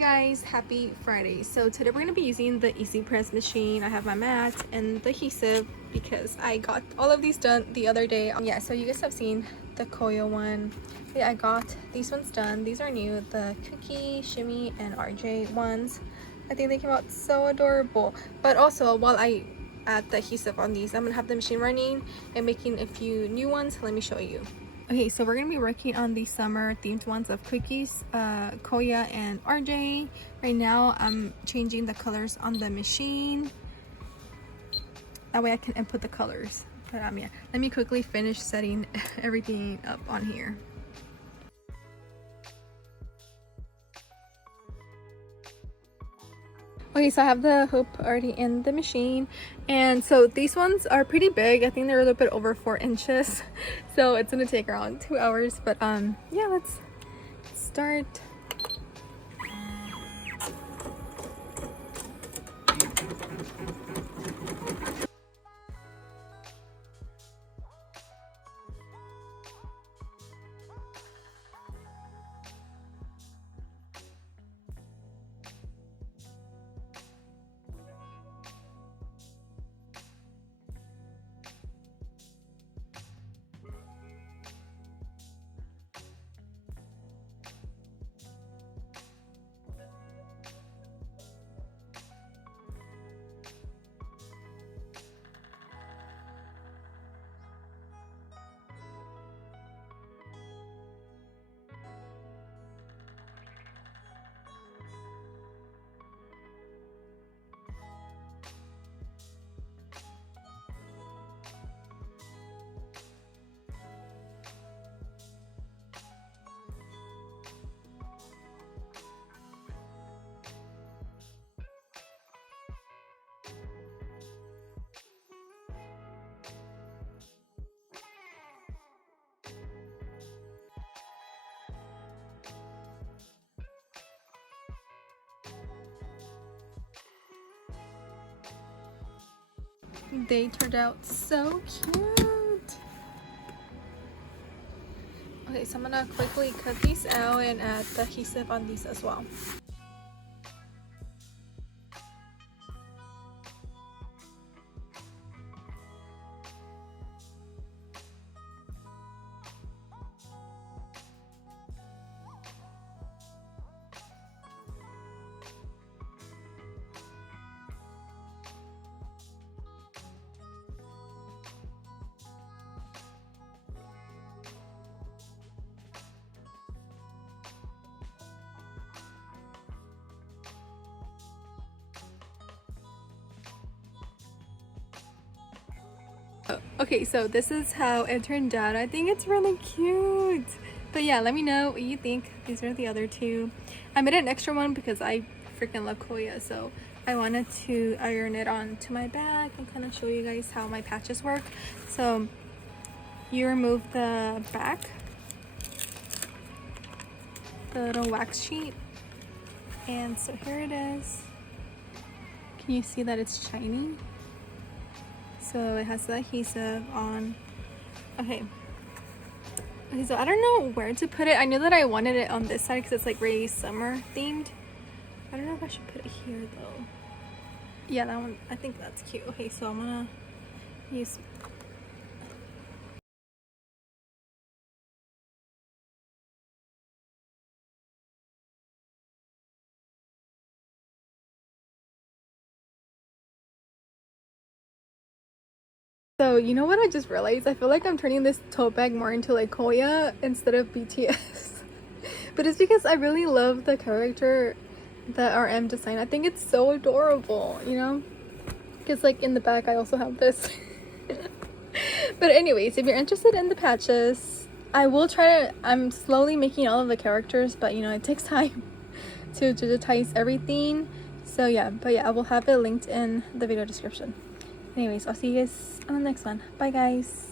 guys, happy Friday. So today we're going to be using the easy press machine. I have my mat and the adhesive because I got all of these done the other day. Yeah, so you guys have seen the Koya one. Yeah, I got these ones done. These are new, the Cookie, Shimmy, and RJ ones. I think they came out so adorable. But also, while I add the adhesive on these, I'm gonna have the machine running and making a few new ones. Let me show you. Okay, so we're gonna be working on the summer themed ones of Cookies, Koya, and RJ. Right now, I'm changing the colors on the machine. That way I can input the colors. But yeah, let me quickly finish setting everything up on here. Okay, so I have the hoop already in the machine, and so these ones are pretty big. I think they're a little bit over 4 inches, so it's gonna take around 2 hours. But yeah, let's start. They turned out so cute. Okay, so I'm gonna quickly cut these out and add the adhesive on these as well. Okay, so this is how it turned out. I think it's really cute. But yeah, let me know what you think. These are the other two. I made an extra one because I freaking love Koya, so I wanted to iron it onto my bag and kind of show you guys how my patches work. So you remove the back, the little wax sheet, and so here it is. Can you see that it's shiny? So it has the adhesive on. Okay, so I don't know where to put it. I knew that I wanted it on this side because it's like very summer themed. I don't know if I should put it here though. Yeah, that one, I think that's cute. Okay, so I'm gonna use So you know what I just realized? I feel like I'm turning this tote bag more into like Koya instead of BTS. But it's because I really love the character that RM designed. I think it's so adorable, you know? Because like in the back I also have this. But anyways, if you're interested in the patches, I will try to, I'm slowly making all of the characters, but you know, it takes time to digitize everything. So yeah, but yeah, I will have it linked in the video description. Anyways, I'll see you guys on the next one. Bye guys.